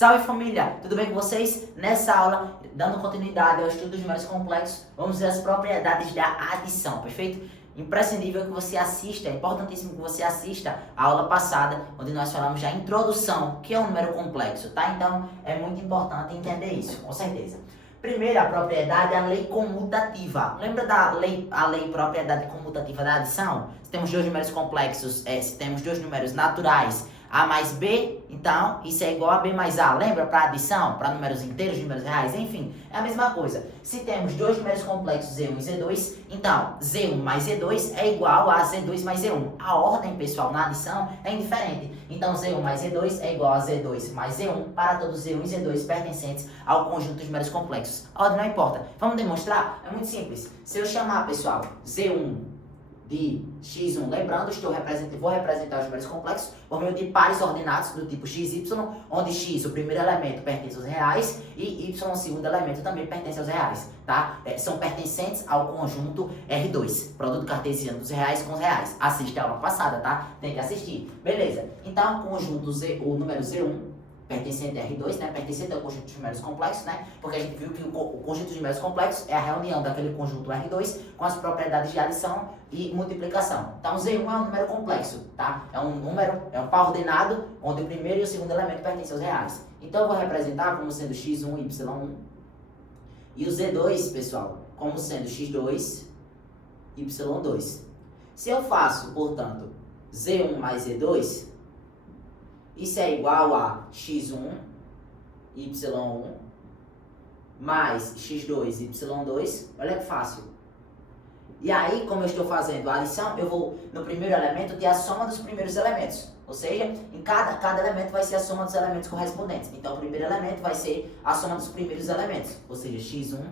Salve família, tudo bem com vocês? Nessa aula, dando continuidade ao estudo dos números complexos, vamos ver as propriedades da adição, perfeito? Imprescindível que você assista, é importantíssimo que você assista a aula passada, onde nós falamos da introdução, que é um número complexo, tá? Então, é muito importante entender isso, com certeza. Primeira propriedade é a lei comutativa. Lembra da lei propriedade comutativa da adição? Se temos dois números complexos, se temos dois números naturais, A mais B, então isso é igual a B mais A. Lembra para adição, para números inteiros, números reais, enfim, é a mesma coisa. Se temos dois números complexos Z1 e Z2, então Z1 mais Z2 é igual a Z2 mais Z1. A ordem, pessoal, na adição é indiferente. Então Z1 mais Z2 é igual a Z2 mais Z1 para todos Z1 e Z2 pertencentes ao conjunto dos números complexos. A ordem não importa. Vamos demonstrar? É muito simples. Se eu chamar, pessoal, Z1 de x1, lembrando, vou representar os números complexos por meio de pares ordenados do tipo x, y, onde x, o primeiro elemento, pertence aos reais e y, o segundo elemento, também pertence aos reais, tá? São pertencentes ao conjunto R2, produto cartesiano dos reais com os reais. Assiste a aula passada, tá? Tem que assistir. Beleza. Então, conjunto Z, o número Z1, pertencente a R2, né? Pertencente ao conjunto de números complexos, né? Porque a gente viu que o conjunto de números complexos é a reunião daquele conjunto R2 com as propriedades de adição e multiplicação. Então, Z1 é um número complexo, tá? É um par ordenado, onde o primeiro e o segundo elemento pertencem aos reais. Então, eu vou representar como sendo x1 e y1. E o Z2, pessoal, como sendo x2 e y2. Se eu faço, portanto, Z1 mais Z2, isso é igual a x1, y1, mais x2, y2. Olha que fácil. E aí, como eu estou fazendo a adição, eu vou, no primeiro elemento, ter a soma dos primeiros elementos. Ou seja, em cada elemento vai ser a soma dos elementos correspondentes. Então, o primeiro elemento vai ser a soma dos primeiros elementos. Ou seja, x1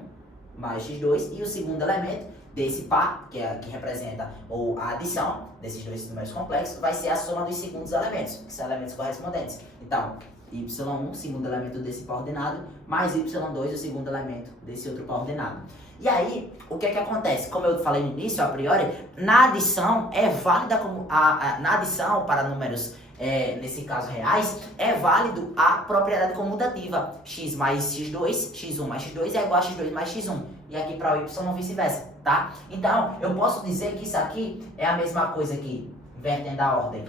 mais x2. E o segundo elemento desse par, que representa a adição desses dois números complexos, vai ser a soma dos segundos elementos, que são elementos correspondentes. Então, y1, segundo elemento desse par ordenado, mais y2, o segundo elemento desse outro par ordenado. E aí, o que é que acontece? Como eu falei no início, a priori, na adição é válida como na adição para números, nesse caso reais, é válido a propriedade comutativa. X mais x2, x1 mais x2 é igual a x2 mais x1. E aqui para o y vice-versa, tá? Então, eu posso dizer que isso aqui é a mesma coisa aqui, invertendo a ordem.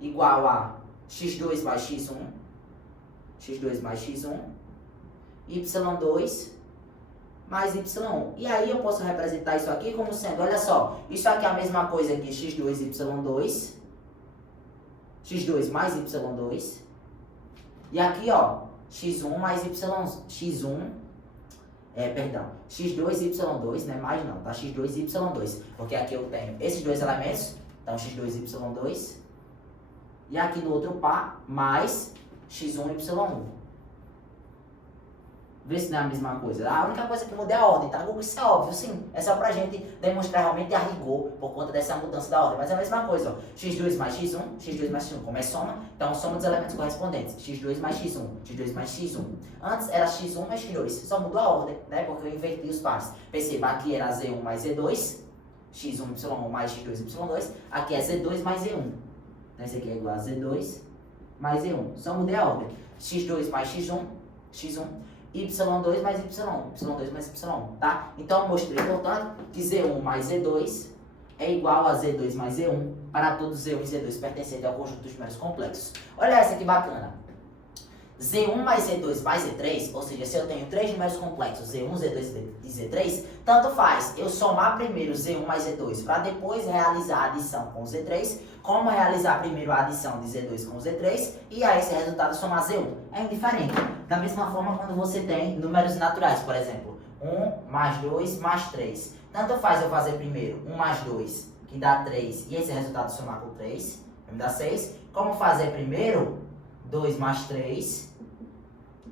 Igual a x2 mais x1, x2 mais x1, y2 mais y1. E aí eu posso representar isso aqui como sendo, olha só, isso aqui é a mesma coisa que x2, y2, x2 mais y2, e aqui, ó, x1 mais y1, x2, y2, né, mais não, tá, x2 e y2, porque aqui eu tenho esses dois elementos, então x2 e y2, e aqui no outro par, mais x1 e y1. Vê se não é a mesma coisa. A única coisa que muda é a ordem, tá? Isso é óbvio, sim. É só pra gente demonstrar realmente a rigor por conta dessa mudança da ordem. Mas é a mesma coisa, ó. x2 mais x1, x2 mais x1. Como é soma, então soma dos elementos correspondentes. x2 mais x1, x2 mais x1. Antes era x1 mais x2. Só mudou a ordem, né? Porque eu inverti os pares. Perceba, aqui era z1 mais z2, x1, y1 mais x2, y2. Aqui é z2 mais z1. Então esse aqui é igual a z2 mais z1. Só mudei a ordem. x2 mais x1, x1. y2 mais y2 mais y1, tá? Então, eu mostrei, portanto, que Z1 mais Z2 é igual a Z2 mais Z1 para todos Z1 e Z2 pertencentes ao conjunto dos números complexos. Olha essa que bacana. Z1 mais Z2 mais Z3, ou seja, se eu tenho três números complexos, Z1, Z2 e Z3, tanto faz eu somar primeiro Z1 mais Z2 para depois realizar a adição com Z3, como realizar primeiro a adição de Z2 com Z3 e a esse resultado somar Z1. É indiferente. Da mesma forma quando você tem números naturais, por exemplo, 1 mais 2 mais 3. Tanto faz eu fazer primeiro 1 mais 2, que dá 3, e esse resultado somar com 3, me dá 6. Como fazer primeiro 2 mais 3,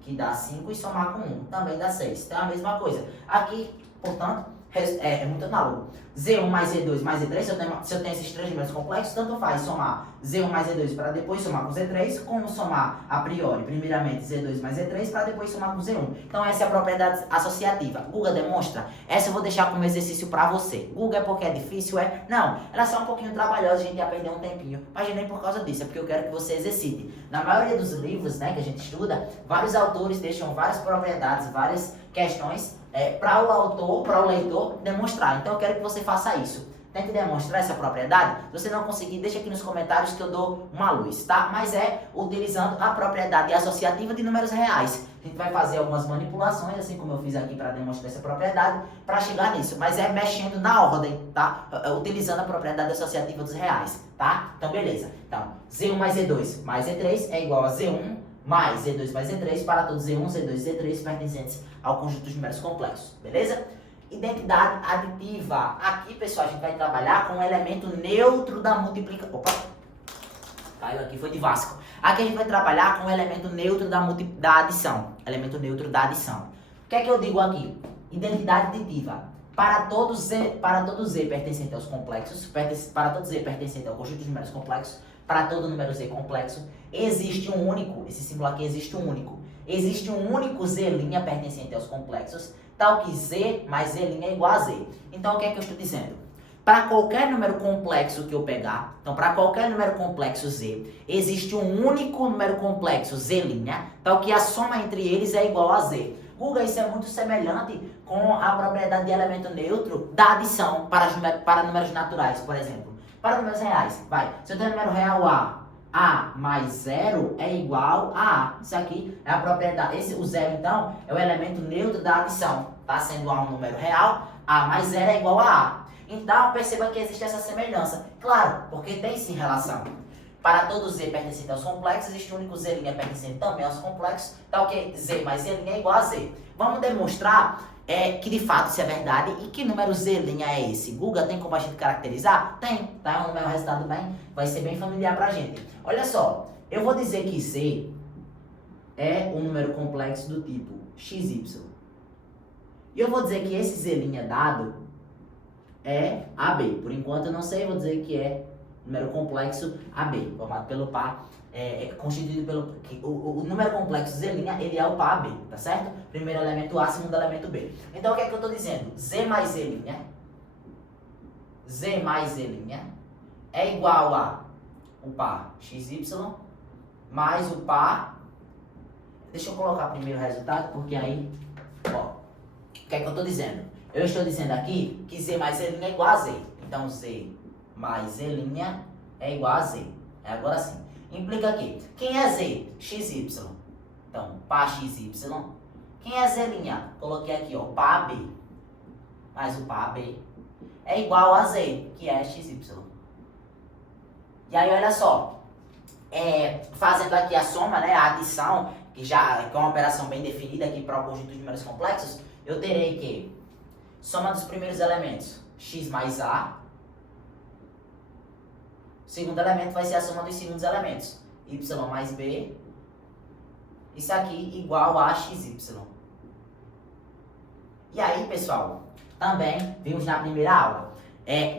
que dá 5, e somar com 1, também dá 6. Então é a mesma coisa. Aqui, portanto, É muito análogo. Z1 mais Z2 mais Z3, se eu tenho esses três números complexos, tanto faz somar Z1 mais Z2 para depois somar com Z3, como somar a priori, primeiramente Z2 mais Z3 para depois somar com Z1. Então essa é a propriedade associativa. Guga demonstra? Essa eu vou deixar como exercício para você. Guga é porque é difícil? É? Não, ela é só um pouquinho trabalhosa, a gente ia perder um tempinho, mas nem por causa disso, é porque eu quero que você exercite. Na maioria dos livros, né, que a gente estuda, vários autores deixam várias propriedades, várias questões para o autor, para o leitor demonstrar. Então eu quero que você faça isso. Tente demonstrar essa propriedade. Se você não conseguir, deixa aqui nos comentários que eu dou uma luz, tá? Mas é utilizando a propriedade associativa de números reais. A gente vai fazer algumas manipulações, assim como eu fiz aqui para demonstrar essa propriedade, para chegar nisso. Mas é mexendo na ordem, tá? Utilizando a propriedade associativa dos reais, tá? Então beleza. Então, Z1 mais Z2 mais Z3 é igual a Z1 mais Z2 mais Z3 para todos Z1, Z2 e Z3 pertencentes ao conjunto dos números complexos, beleza? Identidade aditiva. Aqui, pessoal, a gente vai trabalhar com o elemento neutro da multiplicação. Opa! Caiu aqui, foi de Vasco. Aqui a gente vai trabalhar com o elemento neutro da adição. Elemento neutro da adição. O que é que eu digo aqui? Identidade aditiva. Para todo Z pertencente aos complexos, para todo Z pertencente ao conjunto de números complexos, para todo número Z complexo, existe um único, esse símbolo aqui existe um único. Existe um único Z' pertencente aos complexos, tal que Z mais Z' é igual a Z. Então, o que é que eu estou dizendo? Para qualquer número complexo que eu pegar, então para qualquer número complexo Z, existe um único número complexo Z', tal que a soma entre eles é igual a Z. Guga, isso é muito semelhante com a propriedade de elemento neutro da adição para números naturais, por exemplo. Para números reais, vai. Se eu tenho número real A mais 0 é igual a A. Isso aqui é a propriedade. O 0, então, é o elemento neutro da adição. Tá sendo A um número real, A mais 0 é igual a A. Então, perceba que existe essa semelhança. Claro, porque tem sim relação. Para todo Z pertencente aos complexos, existe um único Z' pertencente também aos complexos, tal que Z mais Z' é igual a Z. Vamos demonstrar que de fato isso é verdade e que número Z' é esse. Guga, tem como a gente caracterizar? Tem, tá? É um resultado vai ser bem familiar pra gente. Olha só, eu vou dizer que Z é um número complexo do tipo XY. E eu vou dizer que esse Z' dado é AB. Por enquanto eu não sei, eu vou dizer que é número complexo AB, formado pelo par, constituído pelo... O número complexo Z', ele é o par AB, tá certo? Primeiro elemento A, segundo elemento B. Então o que é que eu estou dizendo? Z mais Z' é igual a o par XY mais o par... Deixa eu colocar primeiro o resultado, porque aí... Ó, o que é que eu estou dizendo? Eu estou dizendo aqui que Z mais Z' é igual a Z. Então Z mais Z' é igual a Z. Agora sim. Implica aqui. Quem é Z? XY. Então, par XY. Quem é Z'? Coloquei aqui, ó, par AB. Mais o par AB é igual a Z, que é XY. E aí, olha só. Fazendo aqui a soma, né, a adição, que é uma operação bem definida aqui para o conjunto de números complexos, eu terei que soma dos primeiros elementos, x mais a. O segundo elemento vai ser a soma dos segundos elementos, y mais b. Isso aqui igual a xy. E aí, pessoal, também vimos na primeira aula.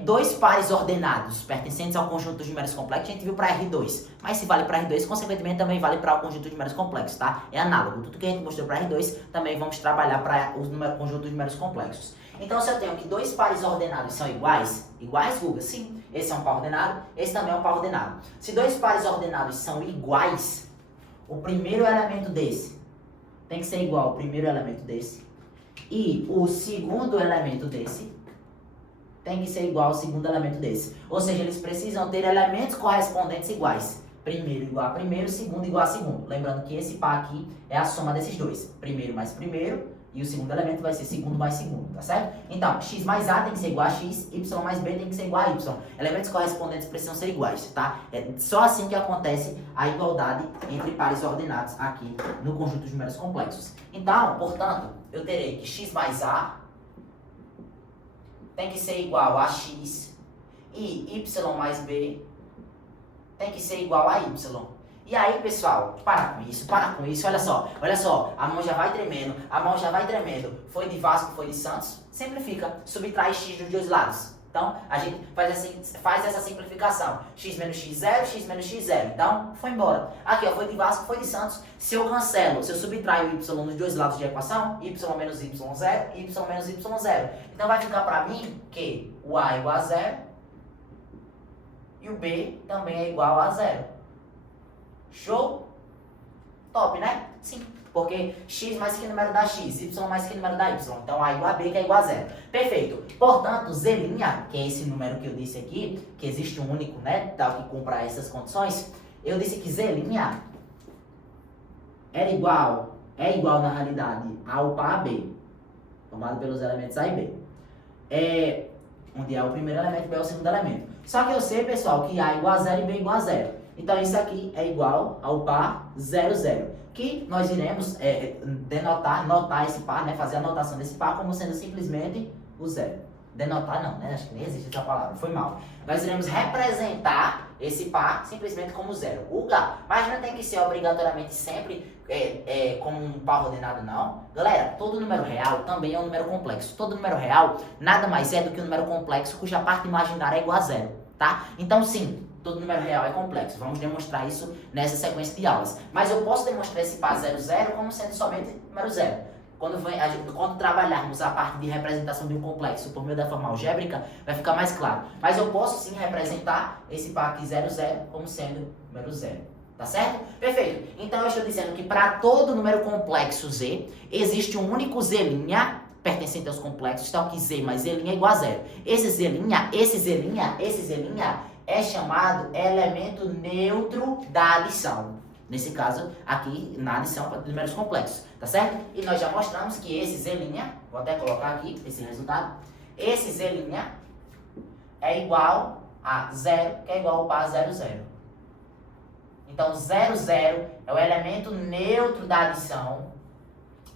Dois pares ordenados pertencentes ao conjunto dos números complexos, a gente viu para R2. Mas se vale para R2, consequentemente também vale para o conjunto de números complexos, tá? É análogo. Tudo que a gente mostrou para R2, também vamos trabalhar para o conjunto de números complexos. Então, se eu tenho que dois pares ordenados são iguais, Guga? Sim. Esse é um par ordenado, esse também é um par ordenado. Se dois pares ordenados são iguais, o primeiro elemento desse tem que ser igual ao primeiro elemento desse. E o segundo elemento desse tem que ser igual ao segundo elemento desse. Ou seja, eles precisam ter elementos correspondentes iguais. Primeiro igual a primeiro, segundo igual a segundo. Lembrando que esse par aqui é a soma desses dois. Primeiro mais primeiro. E o segundo elemento vai ser segundo mais segundo, tá certo? Então, x mais a tem que ser igual a x, y mais b tem que ser igual a y. Elementos correspondentes precisam ser iguais, tá? É só assim que acontece a igualdade entre pares ordenados aqui no conjunto de números complexos. Então, portanto, eu terei que x mais a tem que ser igual a x e y mais b tem que ser igual a y. E aí, pessoal, para com isso, olha só, a mão já vai tremendo, foi de Vasco, foi de Santos, simplifica, subtrai x dos dois lados. Então, a gente faz essa simplificação, x menos x0, x menos x0, então, foi embora. Aqui, ó, foi de Vasco, foi de Santos, se eu subtraio o y nos dois lados de equação, y menos y0, y menos y0. Então, vai ficar para mim que o a é igual a 0 e o b também é igual a 0. Show? Top, né? Sim. Porque x mais que o número da x, y mais que o número da y. Então, a igual a b, que é igual a 0. Perfeito. Portanto, z', que é esse número que eu disse aqui, que existe um único, né, tal que cumpra essas condições, eu disse que z' é igual na realidade ao par AB, formado pelos elementos A e B. Onde A é o primeiro elemento e B é o segundo elemento. Só que eu sei, pessoal, que A é igual a 0 e B é igual a 0. Então, isso aqui é igual ao par 0, 0. Que nós iremos notar esse par, né? Fazer a notação desse par como sendo simplesmente o 0. Denotar não, né? Acho que nem existe essa palavra, foi mal. Nós iremos representar esse par simplesmente como 0. Mas não tem que ser obrigatoriamente sempre como um par ordenado, não. Galera, todo número real também é um número complexo. Todo número real nada mais é do que um número complexo cuja parte imaginária é igual a 0, tá? Então, sim, todo número real é complexo. Vamos demonstrar isso nessa sequência de aulas. Mas eu posso demonstrar esse par 0, 0 como sendo somente número 0. Quando trabalharmos a parte de representação de um complexo por meio da forma algébrica, vai ficar mais claro. Mas eu posso sim representar esse par aqui 0, 0 como sendo número 0. Tá certo? Perfeito. Então eu estou dizendo que para todo número complexo z, existe um único z' pertencente aos complexos, tal que z mais z' é igual a 0. Esse z' é chamado elemento neutro da adição. Nesse caso, aqui na adição de números complexos, tá certo? E nós já mostramos que esse z', vou até colocar aqui esse resultado, esse z' é igual a 0, que é igual ao par 0, 0. Então, 0, 0 é o elemento neutro da adição,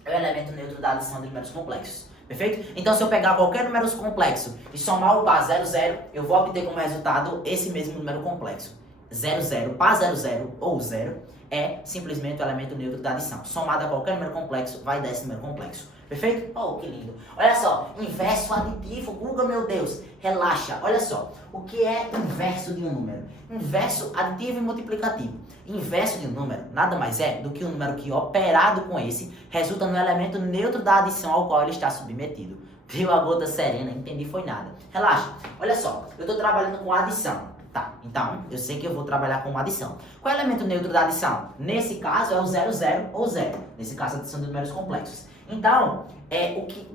de números complexos. Perfeito? Então, se eu pegar qualquer número complexo e somar o par 0, 0, eu vou obter como resultado esse mesmo número complexo. 0, 0, par 0, 0 ou 0 é simplesmente o elemento neutro da adição. Somado a qualquer número complexo, vai dar esse número complexo. Perfeito? Oh, que lindo. Olha só, inverso aditivo. Google, meu Deus, relaxa. Olha só, o que é inverso de um número? Inverso aditivo e multiplicativo. Inverso de um número nada mais é do que um número que, operado com esse, resulta no elemento neutro da adição ao qual ele está submetido. Viu a gota serena? Entendi, foi nada. Relaxa. Olha só, eu estou trabalhando com adição. Tá, então eu sei que eu vou trabalhar com uma adição. Qual é o elemento neutro da adição? Nesse caso é o 0, 0 ou 0. Nesse caso, a adição de números complexos. Então,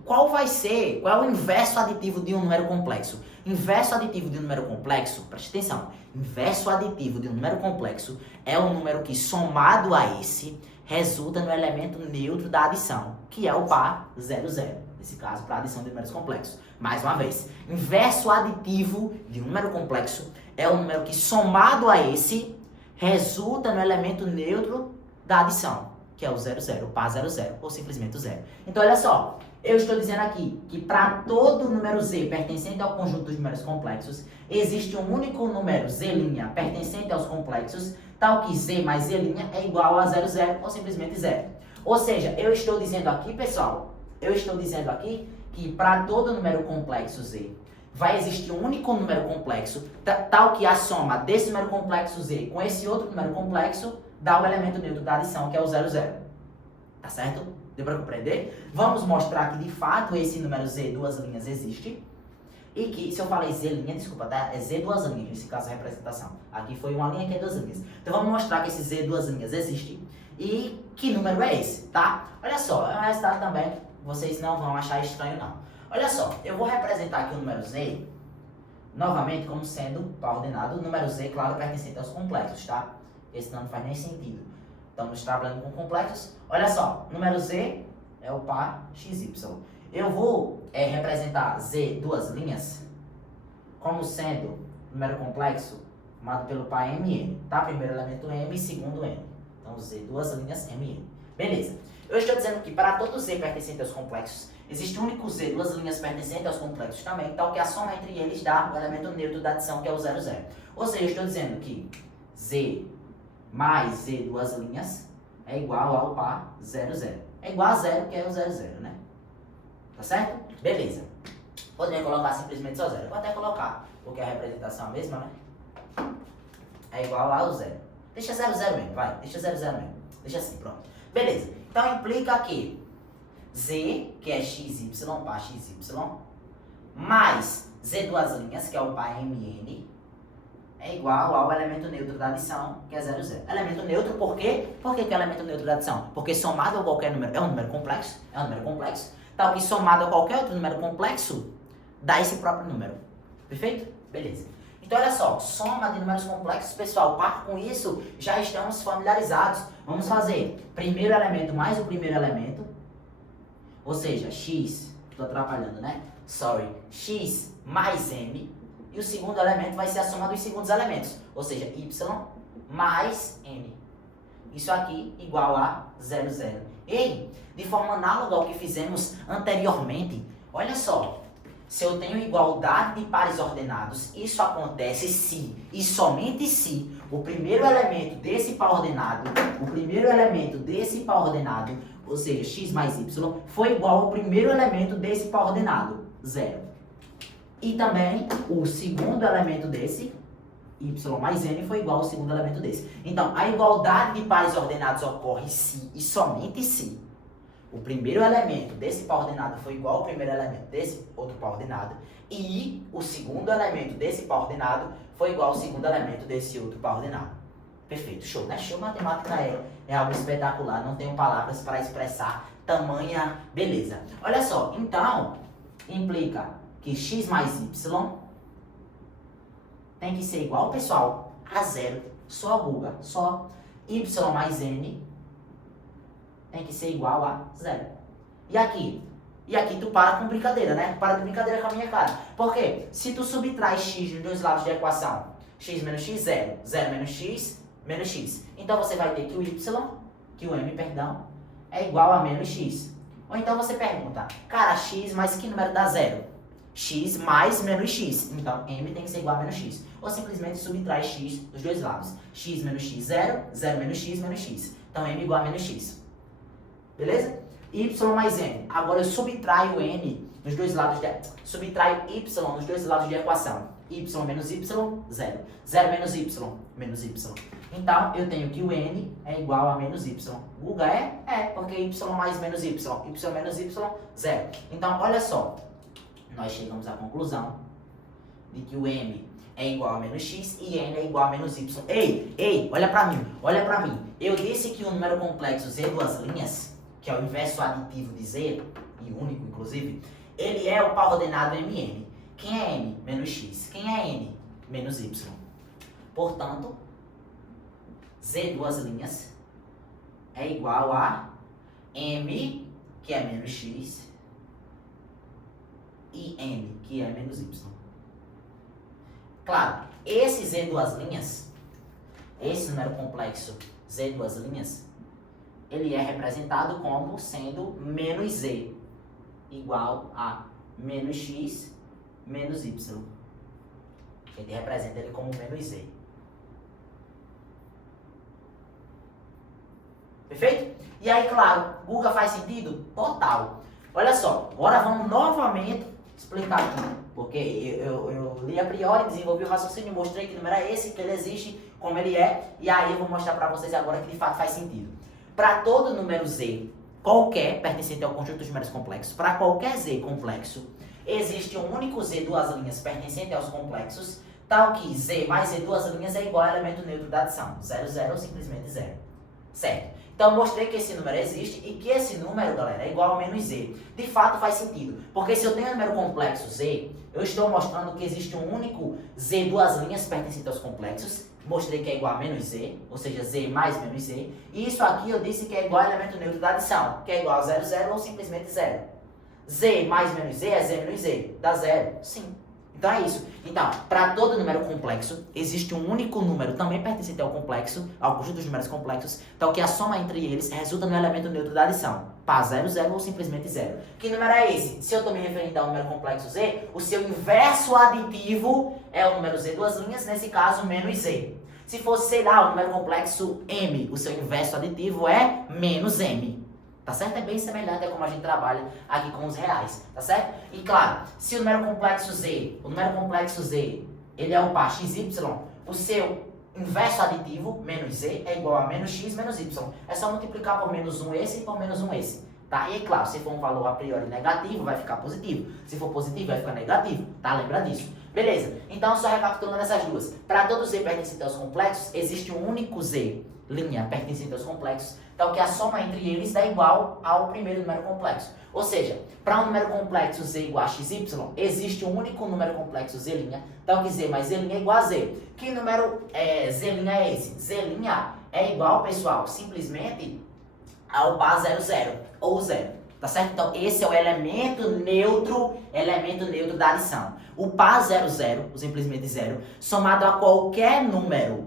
qual é o inverso aditivo de um número complexo? Inverso aditivo de um número complexo, preste atenção, inverso aditivo de um número complexo é um número que, somado a esse, resulta no elemento neutro da adição, que é o par 0, 0. Nesse caso, para a adição de números complexos. Mais uma vez, inverso aditivo de um número complexo é um número que, somado a esse, resulta no elemento neutro da adição, que é o 0, 0, o par 0, 0, ou simplesmente o 0. Então, olha só, eu estou dizendo aqui que para todo número z pertencente ao conjunto dos números complexos, existe um único número z' pertencente aos complexos, tal que z mais z' é igual a 0, 0, ou simplesmente 0. Ou seja, eu estou dizendo aqui, pessoal, que para todo número complexo z, vai existir um único número complexo, tal que a soma desse número complexo z com esse outro número complexo dá o elemento neutro da adição, que é o 0, 0. Tá certo? Deu para compreender? Vamos mostrar que de fato esse número z duas linhas existe. E que, se eu falei z', desculpa, tá? É z duas linhas, nesse caso a representação. Aqui foi uma linha, aqui é duas linhas. Então vamos mostrar que esse z duas linhas existe. E que número é esse, tá? Olha só, é um resultado também, vocês não vão achar estranho não. Olha só, eu vou representar aqui o número z, novamente, como sendo par ordenado. O número z, claro, pertencente aos complexos, tá? Porque senão não faz nem sentido. Estamos trabalhando com complexos. Olha só, número z é o par xy. Eu vou representar z duas linhas como sendo número complexo formado pelo par mn, tá? Primeiro elemento m e segundo n. Então, z duas linhas mn. Beleza. Eu estou dizendo que para todo z pertencente aos complexos, existe um único z, duas linhas pertencentes aos complexos também, tal que a soma entre eles dá o elemento neutro da adição, que é o 0, 0. Ou seja, eu estou dizendo que z mais z duas linhas é igual ao par 0, 0. É igual a 0, que é o 0, 0, né? Tá certo? Beleza. Poderia colocar simplesmente só 0. Vou até colocar, porque a representação é a mesma, né? É igual ao 0. Deixa 0, 0 mesmo, vai. Deixa 0, 0 mesmo. Deixa assim, pronto. Beleza. Então implica que z, que é xy, par xy, mais z duas linhas, que é o par mn, é igual ao elemento neutro da adição, que é 0, 0. Elemento neutro, por quê? Por que é elemento neutro da adição? Porque somado a qualquer número, é um número complexo, tal que somado a qualquer outro número complexo, dá esse próprio número. Perfeito? Beleza. Então, olha só, soma de números complexos, pessoal, com isso, já estamos familiarizados. Vamos fazer primeiro elemento mais o primeiro elemento, ou seja, x, estou atrapalhando, né? X mais m, e o segundo elemento vai ser a soma dos segundos elementos, ou seja, y mais m. Isso aqui igual a 0, 0. E, de forma análoga ao que fizemos anteriormente, olha só, se eu tenho igualdade de pares ordenados, isso acontece se e somente se o primeiro elemento desse par ordenado, ou seja, x mais y, foi igual ao primeiro elemento desse par ordenado, 0. E também o segundo elemento desse, y mais n, foi igual ao segundo elemento desse. Então, a igualdade de pares ordenados ocorre se e somente se o primeiro elemento desse par ordenado foi igual ao primeiro elemento desse outro par ordenado e o segundo elemento desse par ordenado foi igual ao segundo elemento desse outro par ordenado. Perfeito, show, né? Show, matemática é algo espetacular, não tenho palavras para expressar tamanha beleza. Olha só, então, implica que x mais y tem que ser igual, pessoal, a 0, só Guga, só y mais n tem que ser igual a 0. E aqui? E aqui tu para com brincadeira, né? Para de brincadeira com a minha cara. Por quê? Se tu subtrai x nos dois lados da equação, x menos x, 0. 0 menos x, menos x. Então você vai ter que o m, é igual a menos x. Ou então você pergunta, cara, x mais que número dá 0? X mais menos x. Então, m tem que ser igual a menos x. Ou simplesmente subtrai x dos dois lados. X menos x, 0. 0 menos x, menos x. Então, m igual a menos x. Beleza? Y mais n. Agora eu subtraio n nos dois lados subtraio y nos dois lados de equação. Y menos y, 0. 0 menos y, menos y. Então, eu tenho que o n é igual a menos y. Guga é? É, porque y mais menos y. Y menos y, 0. Então, olha só. Nós chegamos à conclusão de que o m é igual a menos x e n é igual a menos y. Ei, olha pra mim. Eu disse que o número complexo z duas linhas, que é o inverso aditivo de z, e único inclusive, ele é o par ordenado mn. Quem é m? Menos x. Quem é n? Menos y. Portanto, z duas linhas é igual a m, que é menos x, e n, que é menos y. Claro, esse z duas linhas, esse número complexo z duas linhas, ele é representado como sendo menos z, igual a menos x, menos y. A gente representa ele como menos z. Perfeito? E aí, claro, Guga faz sentido? Total. Olha só, agora vamos novamente explicar aqui. Porque eu li a priori, desenvolvi o raciocínio, mostrei que número é esse, que ele existe, como ele é. E aí eu vou mostrar para vocês agora que de fato faz sentido. Para todo número z, qualquer, pertencente ao conjunto dos números complexos, para qualquer z complexo, existe um único z duas linhas pertencente aos complexos, tal que z mais z duas linhas é igual ao elemento neutro da adição, 0, 0 ou simplesmente 0. Certo? Então, eu mostrei que esse número existe e que esse número, galera, é igual a menos z. De fato, faz sentido. Porque se eu tenho um número complexo z, eu estou mostrando que existe um único z duas linhas pertencente aos complexos. Mostrei que é igual a menos z, ou seja, z mais menos z. E isso aqui eu disse que é igual ao elemento neutro da adição, que é igual a 0, 0 ou simplesmente 0. Z mais menos z é z menos z. Dá 0? Sim. Então é isso. Então, para todo número complexo, existe um único número também pertencente ao complexo, ao conjunto dos números complexos, então que a soma entre eles resulta no elemento neutro da adição. Pá, 0, 0 ou simplesmente 0. Que número é esse? Se eu estou me referindo ao número complexo z, o seu inverso aditivo é o número z duas linhas, nesse caso menos z. Se fosse, sei lá, o número complexo m, o seu inverso aditivo é menos m. Tá certo? É bem semelhante a como a gente trabalha aqui com os reais, tá certo? E claro, se o número complexo z, ele é o par xy, o seu inverso aditivo, menos z, é igual a menos x menos y. É só multiplicar por menos 1 esse e por menos 1 esse. Tá? E claro, se for um valor a priori negativo, vai ficar positivo. Se for positivo, vai ficar negativo. Tá? Lembra disso. Beleza. Então, só recapitulando essas duas. Para todo z pertencente aos complexos, existe um único z linha pertencente aos complexos. Então, que a soma entre eles dá igual ao primeiro número complexo. Ou seja, para um número complexo z igual a xy, existe um único número complexo z'. Então, que z mais z' é igual a z. Que número z' é esse? Z' é igual, pessoal, simplesmente ao par 00 ou 0. Tá certo? Então, esse é o elemento neutro da adição. O par 00, simplesmente 0, somado a qualquer número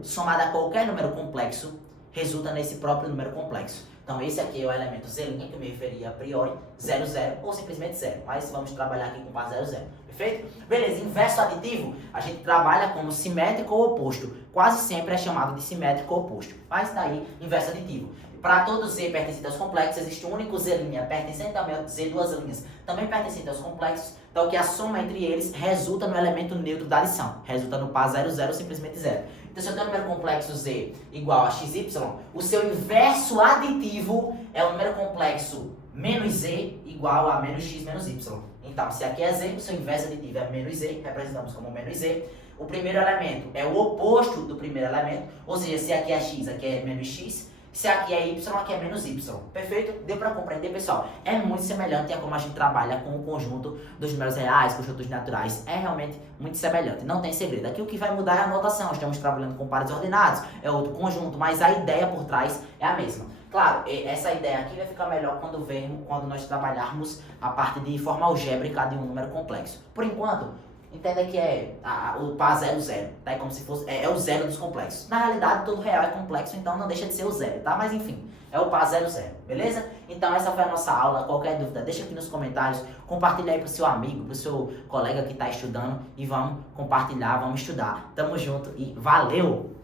complexo, resulta nesse próprio número complexo. Então, esse aqui é o elemento z', que eu me referi a priori, 00 ou simplesmente 0. Mas vamos trabalhar aqui com o par 00. Perfeito? Beleza, inverso aditivo, a gente trabalha como simétrico ou oposto. Quase sempre é chamado de simétrico ou oposto. Mas daí, inverso aditivo. Para todo z pertencente aos complexos, existe um único z' pertencente também ao z duas linhas, também pertencente aos complexos, então que a soma entre eles resulta no elemento neutro da adição, resulta no par 00 ou simplesmente 0. Então, se eu tenho um número complexo z igual a xy, o seu inverso aditivo é o número complexo menos z igual a menos x menos y. Então, se aqui é z, o seu inverso aditivo é menos z, representamos como menos z. O primeiro elemento é o oposto do primeiro elemento, ou seja, se aqui é x, aqui é menos x. Se aqui é y, aqui é menos y. Perfeito? Deu para compreender, pessoal? É muito semelhante a como a gente trabalha com o conjunto dos números reais, conjuntos naturais. É realmente muito semelhante. Não tem segredo. Aqui o que vai mudar é a notação. Estamos trabalhando com pares ordenados, é outro conjunto, mas a ideia por trás é a mesma. Claro, essa ideia aqui vai ficar melhor quando nós trabalharmos a parte de forma algébrica de um número complexo. Por enquanto, entenda que é o par 00, tá? É como se fosse, é o zero dos complexos. Na realidade, todo real é complexo, então não deixa de ser o zero, tá? Mas enfim, é o par 00, beleza? Então essa foi a nossa aula. Qualquer dúvida, deixa aqui nos comentários, compartilha aí pro seu amigo, pro seu colega que tá estudando e vamos compartilhar, vamos estudar. Tamo junto e valeu!